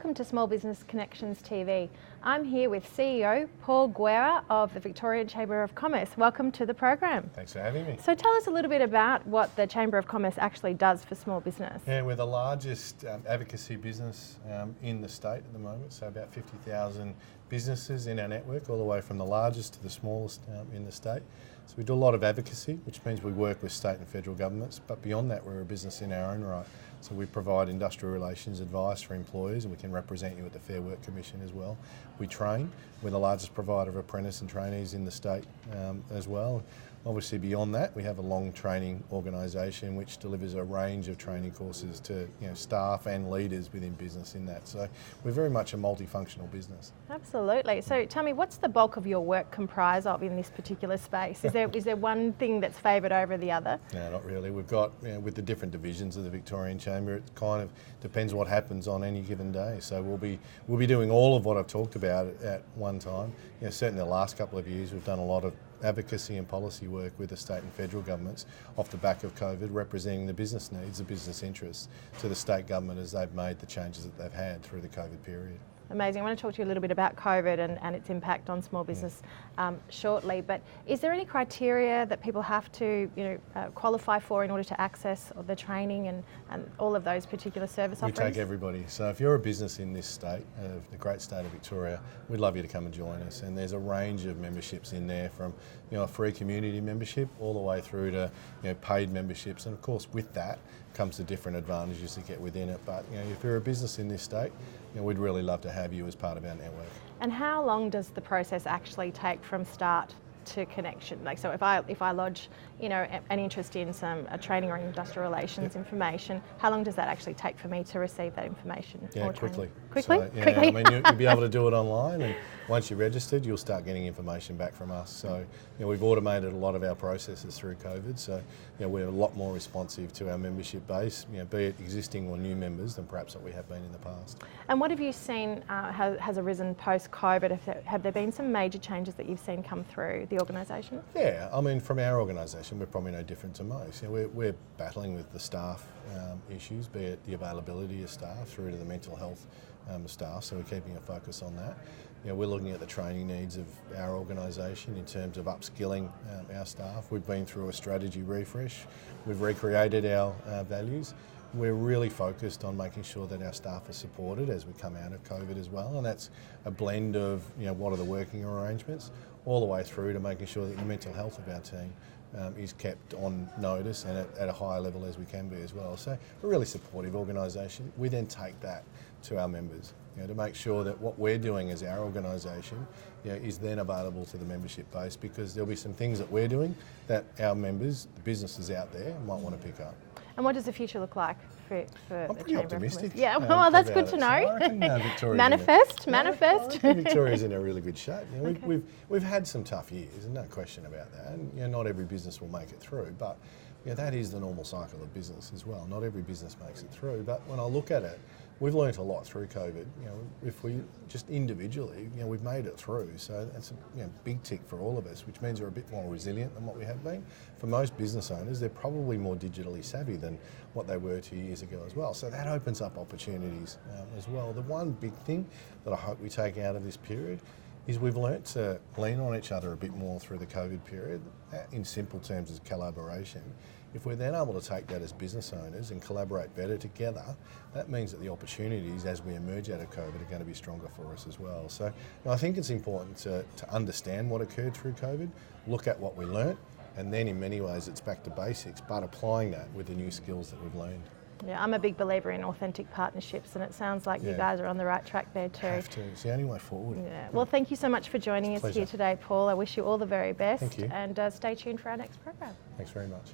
welcome to Small Business Connections TV. I'm here with CEO Paul Guerra of the Victorian Chamber of Commerce. Welcome to the program. Thanks for having me. So tell us a little bit about what the Chamber of Commerce actually does for small business. Yeah, we're the largest advocacy business in the state at the moment, so about 50,000 businesses in our network, all the way from the largest to the smallest in the state. So we do a lot of advocacy, which means we work with state and federal governments, but beyond that we're a business in our own right. So we provide industrial relations advice for employers, and we can represent you at the Fair Work Commission as well. We train. We're the largest provider of apprentice and trainees in the state as well. Obviously beyond that, we have a long training organisation which delivers a range of training courses to staff and leaders within business in that. So we're very much a multifunctional business. Absolutely. So tell me, what's the bulk of your work comprise of in this particular space? Is there one thing that's favoured over the other? No, not really. We've got, with the different divisions of the Victorian Chamber, it kind of depends what happens on any given day. So we'll be doing all of what I've talked about at one time. Certainly the last couple of years we've done a lot of advocacy and policy work with the state and federal governments off the back of COVID, representing the business needs, the business interests to the state government as they've made the changes that they've had through the COVID period. Amazing. I want to talk to you a little bit about COVID and its impact on small business shortly, but is there any criteria that people have to qualify for in order to access the training and all of those particular service offerings? We take everybody. So if you're a business in this state, the great state of Victoria, we'd love you to come and join us. And there's a range of memberships in there, from a free community membership all the way through to paid memberships. And of course with that comes the different advantages to get within it. But if you're a business in this state, we'd really love to have you as part of our network. And how long does the process actually take from start to connection? Like, so if I lodge, an interest in a training or industrial relations information, how long does that actually take for me to receive that information? Yeah, quickly. Quickly? So, Quickly? I mean, you'll be able to do it online, and once you're registered, you'll start getting information back from us. So, we've automated a lot of our processes through COVID. So, we're a lot more responsive to our membership base, be it existing or new members, than perhaps what we have been in the past. And what have you seen has arisen post-COVID? Have there been some major changes that you've seen come through the organisation? Yeah, I mean, from our organisation, we're probably no different to most. We're battling with the staff issues, be it the availability of staff through to the mental health of staff, so we're keeping a focus on that. We're looking at the training needs of our organisation in terms of upskilling our staff. We've been through a strategy refresh. We've recreated our values. We're really focused on making sure that our staff are supported as we come out of COVID as well, and that's a blend of what are the working arrangements, all the way through to making sure that the mental health of our team is kept on notice and at a higher level as we can be as well. So we're a really supportive organisation. We then take that to our members to make sure that what we're doing as our organisation is then available to the membership base, because there'll be some things that we're doing that our members, the businesses out there, might want to pick up. And what does the future look like for I'm the pretty Chamber optimistic. Yeah, well, that's good to know. So Manifest. I think Victoria's in a really good shape. We've had some tough years, and no question about that. And not every business will make it through, but that is the normal cycle of business as well. Not every business makes it through, but when I look at it, we've learnt a lot through COVID. If we just individually, we've made it through. So that's a big tick for all of us, which means we're a bit more resilient than what we have been. For most business owners, they're probably more digitally savvy than what they were 2 years ago as well. So that opens up opportunities as well. The one big thing that I hope we take out of this period is we've learnt to lean on each other a bit more through the COVID period. In simple terms, as collaboration. If we're then able to take that as business owners and collaborate better together, that means that the opportunities as we emerge out of COVID are going to be stronger for us as well. So I think it's important to understand what occurred through COVID, look at what we learnt, and then in many ways it's back to basics, but applying that with the new skills that we've learned. Yeah, I'm a big believer in authentic partnerships, and it sounds like you guys are on the right track there too. Have to. It's the only way forward. Yeah. Well, thank you so much for joining us here today, Paul. I wish you all the very best. Thank you. And stay tuned for our next program. Thanks very much.